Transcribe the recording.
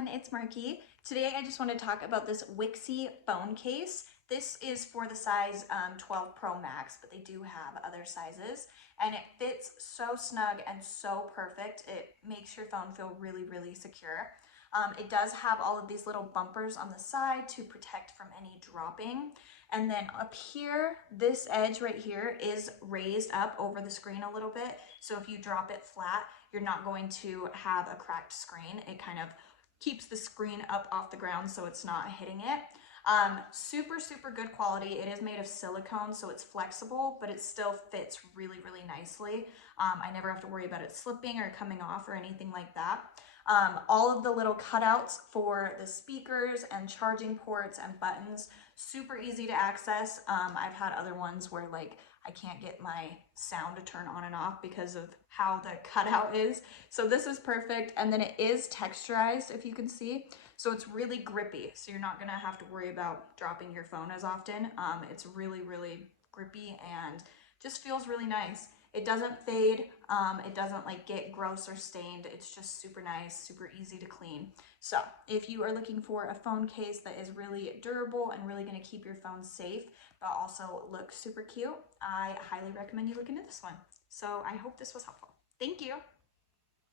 everyone, it's Marky. Today I just want to talk about this Wixie phone case. This is for the size 12 Pro Max, but they do have other sizes. And it fits so snug and so perfect. It makes your phone feel really, really secure. It does have all of these little bumpers on the side to protect from any dropping. And then up here, this edge right here is raised up over the screen a little bit. So if you drop it flat, you're not going to have a cracked screen. It kind of keeps the screen up off the ground so it's not hitting it. Super, super good quality. It is made of silicone, so it's flexible, but it still fits really, really nicely. I never have to worry about it slipping or coming off or anything like that. All of the little cutouts for the speakers and charging ports and buttons, super easy to access. I've had other ones where like I can't get my sound to turn on and off because of how the cutout is. So this is perfect. And then it is texturized, if you can see. So it's really grippy. So you're not gonna have to worry about dropping your phone as often. It's really, really grippy and just feels really nice. It doesn't fade, it doesn't like get gross or stained. It's just super nice, super easy to clean. So if you are looking for a phone case that is really durable and really gonna keep your phone safe, but also look super cute, I highly recommend you look into this one. So I hope this was helpful. Thank you.